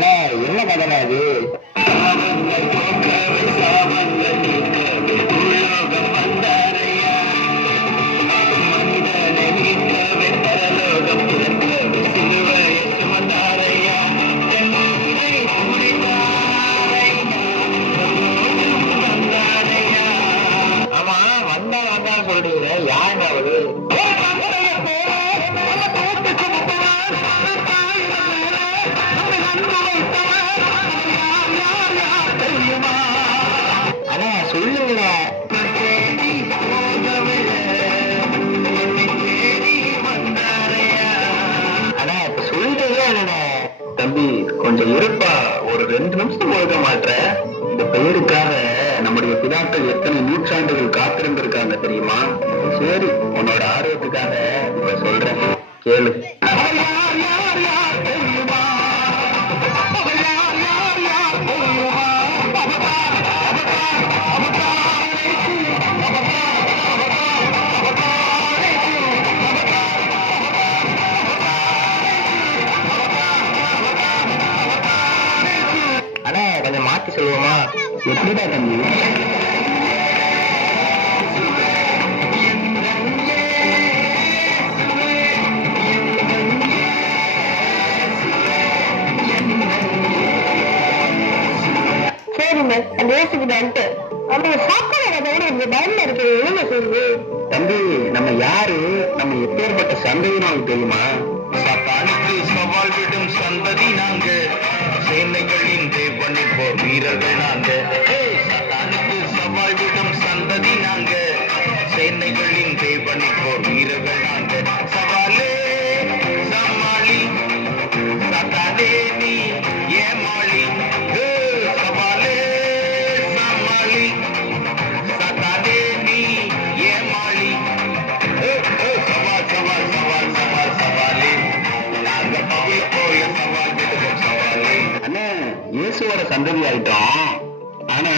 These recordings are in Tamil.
ஆனா என்ன கதை அது? ஆமா, வந்தா வந்தான்னு சொல்றீங்க, யாருங்க அவரு? ஆனா சொல்லுங்க. ஆனா இப்ப சொல்றீங்க என்னடா? தம்பி கொஞ்சம் இருப்பா, ஒரு 2 நிமிஷம் போக மாட்டேன். இந்த பெயருக்காக நம்முடைய பிதாக்கள் எத்தனை நூற்றாண்டுகள் காத்திருந்திருக்காங்க தெரியுமா? சரி, உன்னோட ஆர்வத்துக்காக இப்ப சொல்றேன், கேளு. ஆனா கொஞ்சம் மாத்தி சொல்லுவோமா? எப்படிடா தம்பி? தம்பி, நம்ம யாரு, நம்ம எப்பேற்பட்ட சந்ததின்னு தெரியுமா? சத்தானுக்கு சவால் விடும் சந்ததி நாங்க, சேனைகளின் தேவனிப்போர் வீரர்கள் நாங்க. சத்தானுக்கு சவால் விடும் சந்ததி நாங்க, சேனைகளின் தேவனிப்போர் வீரர்கள் நாங்க. சவாலே சமாளி, சத்தானே நீ ஏமாளி. சவாலே சமாளி, சத்தானே நீ ஏமாளி. சவால் சவால் சவால் சவால் சவாலே, நாங்க பவுல போல சவால் விடுவோம் சவாலே. அண்ணா, இயேசுவோட சந்ததி ஆயிட்டோம். ஆனா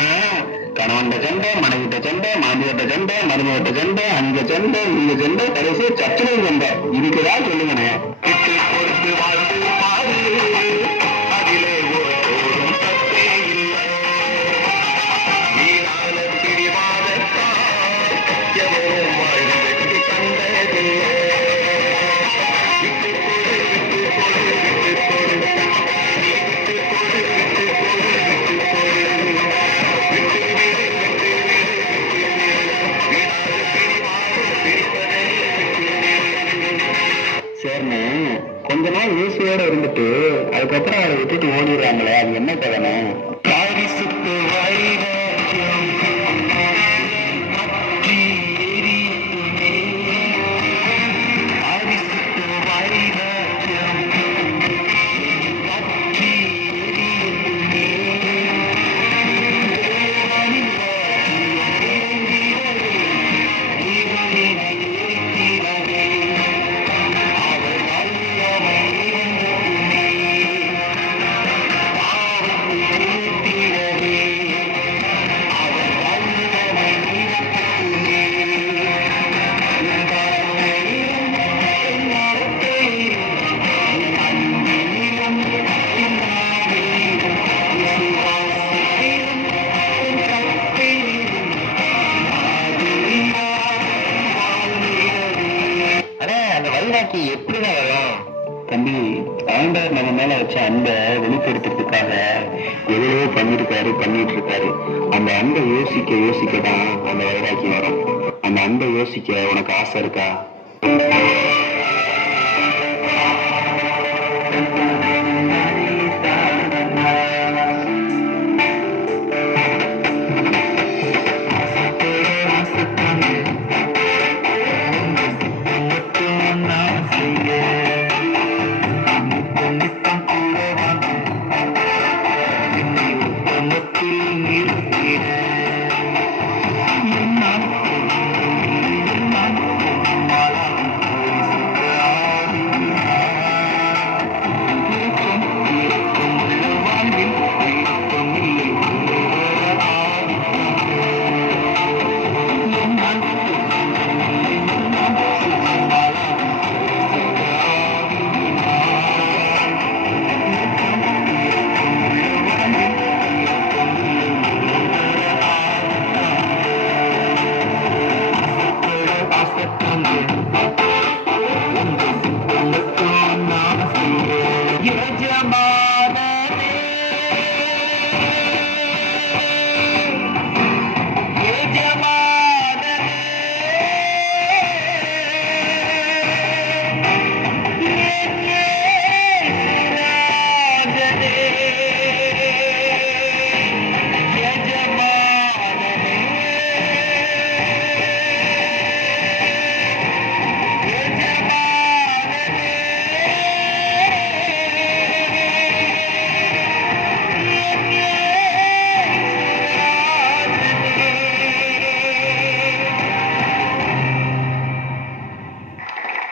கணவன்கிட்ட சண்டை, மனைவிட்ட சண்டை, மாமியார்ட்ட சண்டை, மருமகிட்ட சண்டை, அங்க சண்டை, இங்க சண்டை, கடைசி சச்சனையும் சண்டை. இதுக்குதான் சொல்லுங்கண்ணே. விட்டு பொறுத்து வாழ்ந்து பாரு, அதிலே ஓடும் தப்பே இல்லை. வீணான பிடிவாதத்தால் எவரும் வாழ்ந்து வெற்றி கண்டதில்லை. விட்டு கொடு, விட்டு கொடு, விட்டு கொடு, நீ விட்டு கொடு, விட்டு கொடு, விட்டு கொடு, விட்டு விடு, விட்டு விடு, விட்டு விடு. வீணான பிடிவாதம் பிடிப்பதை விட்டு விடு. சரிண்ணே, கொஞ்ச நாள் இயேசுவோட இருந்துட்டு அதுக்கப்புறம் அவரை விட்டுட்டு ஓடிடுறாங்களே, அது என்ன கதைண்ணே? பாரிசுக்கு வைராக்கியம் பற்றி எரியுமே. பாரிசுக்கு வைராக்கியம் பற்றி எரியுமே. தேவனின் வாக்கியம் இறைவனை ஏற்றிடவே. அவர் வல்லமை நிறைந்ததுமே. பாவத்தை ஏற்றிடவே. அவர் வல்லமை நிறைந்ததுமே. உன் பார்வையிலும் என் நடத்தையிலும் உன் அன்பிலும் என் ஆவியிலும் விசுவாசத்திலும் என் கற்பையிலும் மாதிரியாய் வாழ்ந்திடவே. அடே, அந்த வைராக்கி எப்படிதான் வரும்? தம்பி, ஆண்டவர் நம்ம மேல வச்ச அன்பை வெளிப்படுத்துறதுக்காக எவ்வளவோ பண்ணிட்டு இருக்காரு. அந்த அன்பை யோசிக்க யோசிக்க தான் அந்த வைராக்கி வரும். அந்த அன்பை யோசிக்க உனக்கு ஆசை இருக்கா? நான் எஜமான்